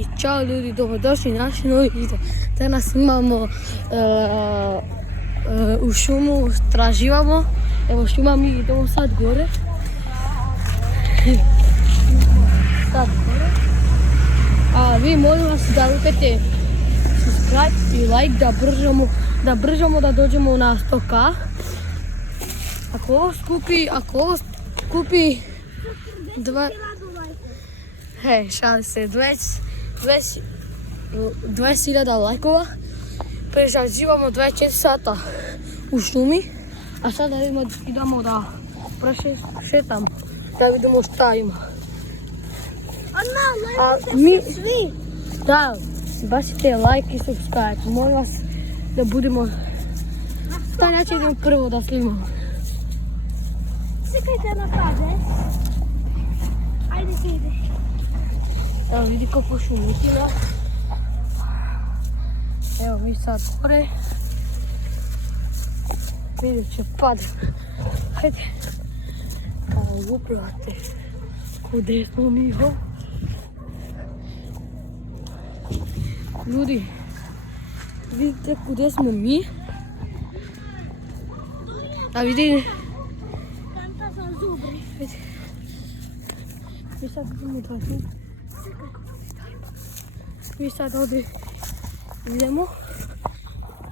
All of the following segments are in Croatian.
I čao ljudi, dobrodošli u naš novi video. Danas imamo u šumu, traživamo. Evo šuma, mi idemo sad gore. Sad gore. A vi molim vas da upete subscribe i like da bržamo da dođemo na 100k. Ako ovo skupi šalim se, 20.000 lajkova, preživamo 24 sata u šumi, a sada idemo da šetamo, da vidimo šta ima. Lajkujte se svi! Da, bacite like i subscribe, molim vas da budemo, taj način idemo prvo da snimamo. Čekajte na kaze. Ajde se ide. Evo vidi kako šumitina. Evo mi sad gore. Vidjet će pad. Hajde. Evo uprate. Kude smo mi ho? Ljudi, vidite kude smo mi? A vidi. Kanta sa zubri. Mi sad idemo dođi. Mi sad ovdje idemo.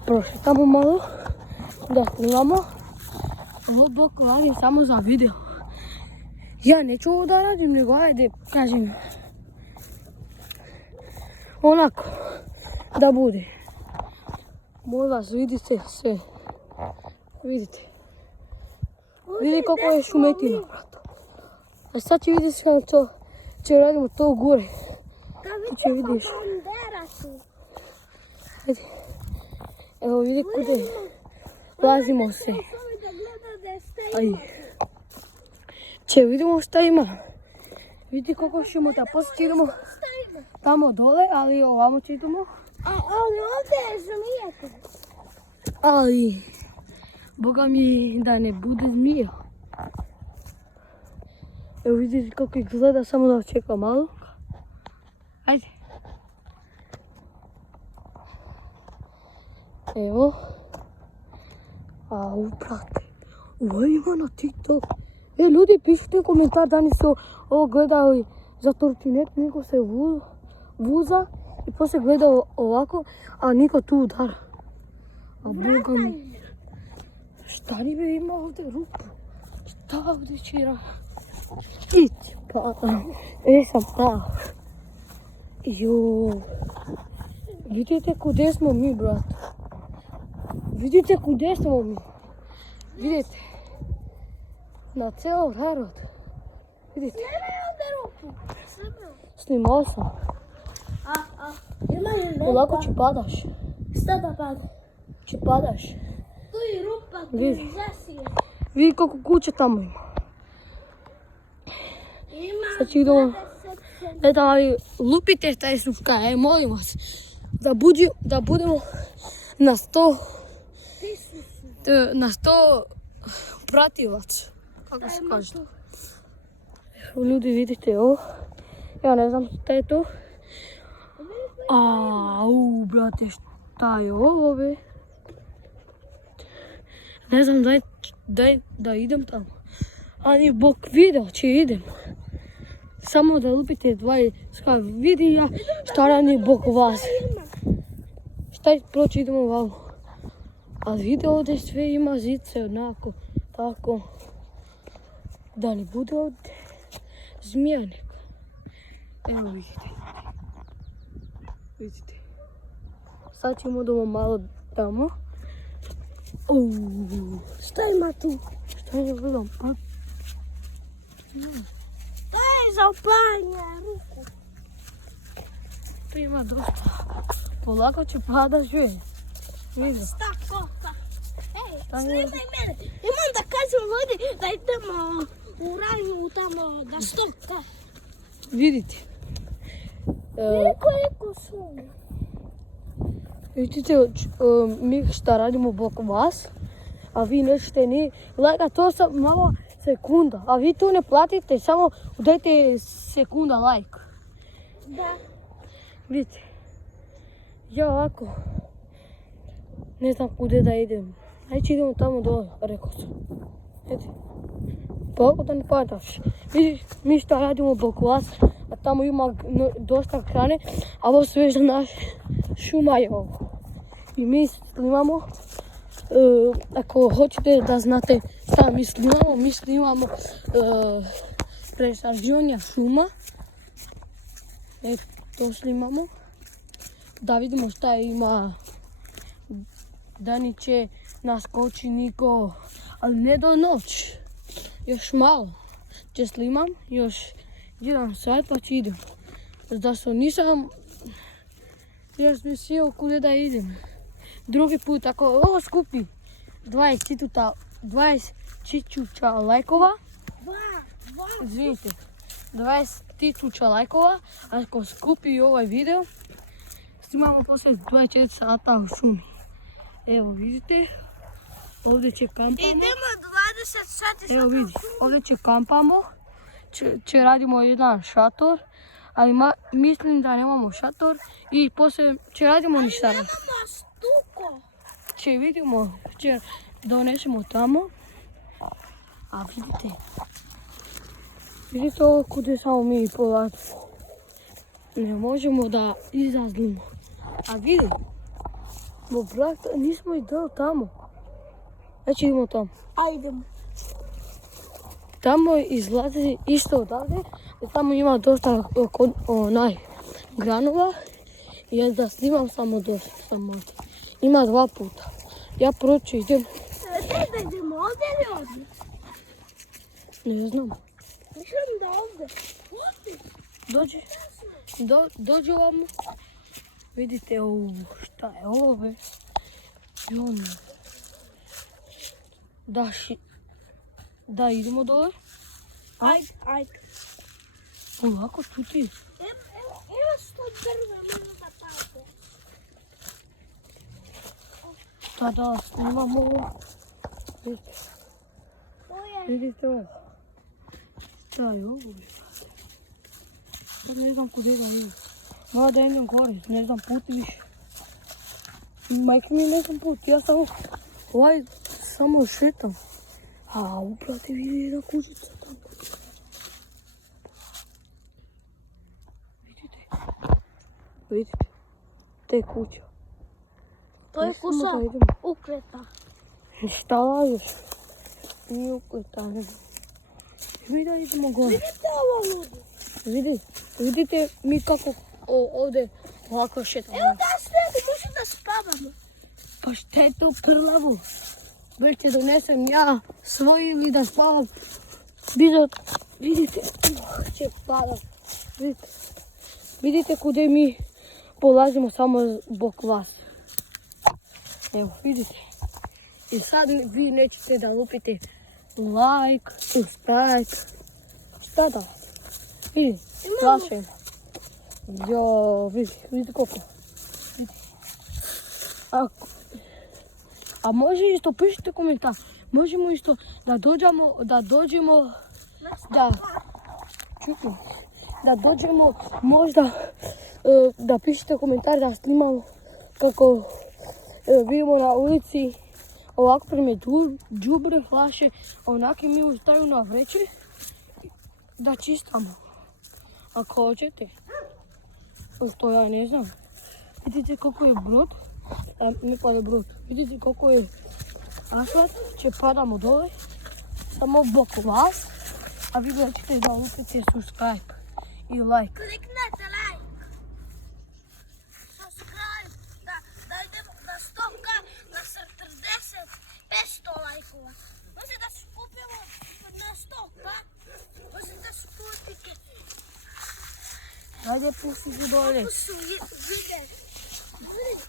Prošetamo malo. Da snimamo. Ovo bok radim samo za video. Ja neću ovo da radim, nego ajde, kažem. Onako. Da bude. Molim vas, vidite sve. Vidite. Vidite kako je šumetina, brato. A sad će vidjeti kako to će radimo to gore. Da vidite kako bandera su. Ajde. Evo vidi kude. Lazimo se. Ajde. Če vidimo šta ima. Vidi kako ćemo da poslije idemo tamo dole, ali ovamo će idemo. Ali ovdje je zmijete. Ali, Boga mi da ne bude zmija. Evo vidite kako izgleda, samo da čekam malo. Ajde. Evo. Au, brate. Ovo ima na TikTok. Ljudi, pišite komentar da nisu ovo gledali za tortinet, niko se vuza i poslije gleda ovako, a niko tu udara. A Boga mi. Šta li bi ima ovdje rupu? Šta ovdje čira? Ići pa. Sam pravo. Joj. Vidite kude smo mi, brat. Vidite kude smo mi. Vidite. Na ceo narod. Vidite. Snimaj ovdje rupu. Snimao sam. Polako će padaš. Šta da pada? Će padaš. Tu je rupa, tu je zasije. Vidi koliko kuće tamo ima. Sad ću idemo. Da lupite taj subscribe, molim vas. Da budemo na 100 pratilac. Kako se kaže? Ljudi, vidite ovo. Ja ne znam šta je to. Au, brate, šta je ovo, be? Ne znam da idem tamo. Ali Bog video će idem. Samo da lupite vidi ja šta radi Bog vas. Šta je proći, idemo ovamo. Ali vidi ovdje sve ima zice, onako, tako. Da ne bude ovdje zmija neka. Evo vidite. Vidite. Sad ćemo domo malo tamo. Šta ima tu? Šta je gledam? To je za opaljenje ruku. Tu ima dosta. Polako će padat žuje. Vidim. Šta kopa? Snimaj mene. Imam da kažem vodi da idemo u ranju tamo da 100k. Vidite. Vidi koliko su. Vidite, mi šta radimo bok vas, a vi nećete ni lajka, to sam malo sekunda, a vi to ne platite, samo dajte sekunda like. Da. Vidite, ja ovako ne znam kude da idem. Ajde idemo tamo dole, rekao sam. Vidite, pa ovako da ne padaš. Vidiš, mi šta radimo oko vas, a tamo ima dosta hrane, a ovo sve za naš šuma je ovo. I mi snimamo, ako hoćete da znate šta mi snimamo presađivanje šuma. To snimamo, da vidimo šta ima. Dani će naskoči niko, ali ne do noć. Još malo će snimam, još 1 sat pa ću idem. Da što nisam još mislio kude da idem. Drugi put, ako ovo skupi 20 000 lajkova, izvinite, 20 000 lajkova, ako skupi ovaj video, snimamo poslije 24 sata u šumi. Evo vidite, ovdje će kampamo. Idemo 20 sati Evo vidi, ovdje će kampamo, će radimo jedan šator, ali mislim da nemamo šator i poslije će radimo ništa. Nemamo stuko. Će vidimo, će donesemo tamo. A vidite ovo kude samo mi polazimo. Ne možemo da izlazimo. A vidi, brata, nismo ih dali tamo. Znači idemo tamo. Ajdemo. Tamo izlazi isto odavde, tamo ima dosta granova i onda snimam samo dosta. Ima 2 puta. Ja proću idem. Da idemo ovdje ili ovdje? Ne znam. Mislim da ovdje. Dođe ovamo. Vidite šta je ovo be. Da idemo dole. Ajde. Ovako čuti. Evo što drva, možda da pade. Da snimamo ovo. Vidite ovo. Šta je ovo? Sad ne znam kude da idem. Mora da idem gore, ne znam put više. Majke mi ne znam put, ja samo šetam. A uprati vidi jedna kućica tamo. Vidite, te kuća. To je kuća ukleta. Šta lažeš? Nije ukleta, ne znam. Mi da idemo gore. Vidite ovo ljudi? Vidite mi kako ovdje ovako šetamo. Evo da snedi, možemo da spavamo. Pa šta je to prlavo? Već će donesem ja svoj ili da spavam. Vidite, će padat. Vidite kude mi polazimo samo zbog vas. Evo, vidite. I sad vi nećete da lupite like, subscribe. Šta da? Vidi, plašem. Jo, vidite koliko. A može isto, pišite komentar. Možemo isto da dođemo, možda da pišete komentar da snimamo kako vidimo na ulici ovako primjer đubre flaše, onake mi ustaju na vreće da čistamo. Ako hoćete, što ja ne znam. Vidite koliko je brod, ne pada brod, vidite koliko je asfalt, će padamo dole, samo bok vas, a vi gledajte da lupite subscribe i like. Kliknete like, subscribe, da idemo na 100k, na 40, 500 lajkova. Može da se kupimo na 100k, može da se kupite. Hajde pustite dole. Kako su vide.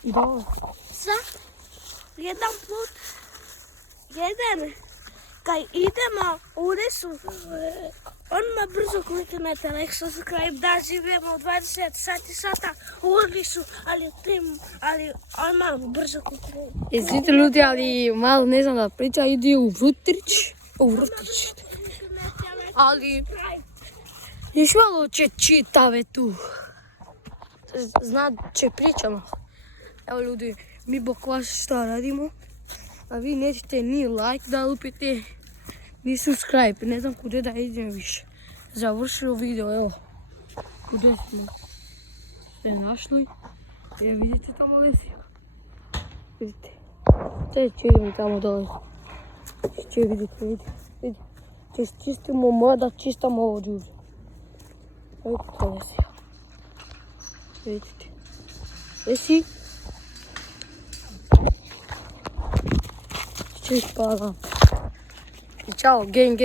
Dole. Sad, jedan put, kad idemo u lesu, odmah brzo kliknete like, subscribe, da živimo 20 sata u lesu, ali odmah brzo kliknete. Izvite ljudi, ali malo ne znam da priča, ide u vrtić. Ali još malo će čitave tu. znat će pričamo. Evo ljudi, mi bok vas šta radimo. A vi nećete ni like da lupite, ni subscribe. Ne znam kude da idem više. Završio video, evo. Kude ste našli? Vidite tamo lesi? Vidite. Te će idemo tamo dole. Će vidite. Čistimo mada, čistamo ovo džuže. Vidite to lesi. Vidite. Lesi. Čist hvala. I čao, gang.